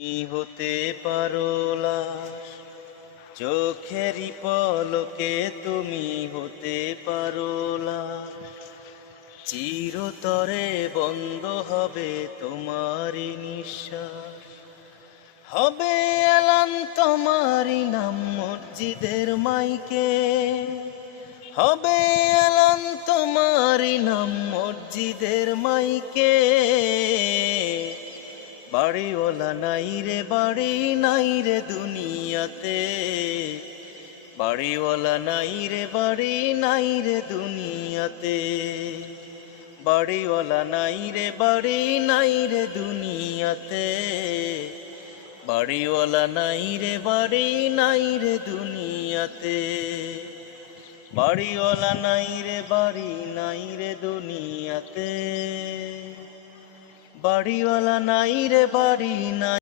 তুমি হতে পারো লাশ, চোখেরই পলকে তুমি হতে পারো লাশ। চিরতরে বন্ধ হবে তোমারই নিঃশ্বাস, হবে এলান তোমারই নাম মসজিদের মাইকে, হবে এলান তোমারই নাম মসজিদের মাইকে। বাড়িওয়ালা নাই রে বাড়ি নাই রে দুনিয়াতে, বাড়িওয়ালা নাই রে বাড়ি নাই রে দুনিয়াতে, বাড়িওয়ালা নাই রে বাড়ি নাই রে দুনিয়াতে, বাড়িওয়ালা নাই রে বাড়ি নাই রে দুনিয়াতে, বাড়িওয়ালা নাই রে বাড়ি নাই রে দুনিয়াতে, বাড়িওয়ালা নাই রে বাড়ি নাই।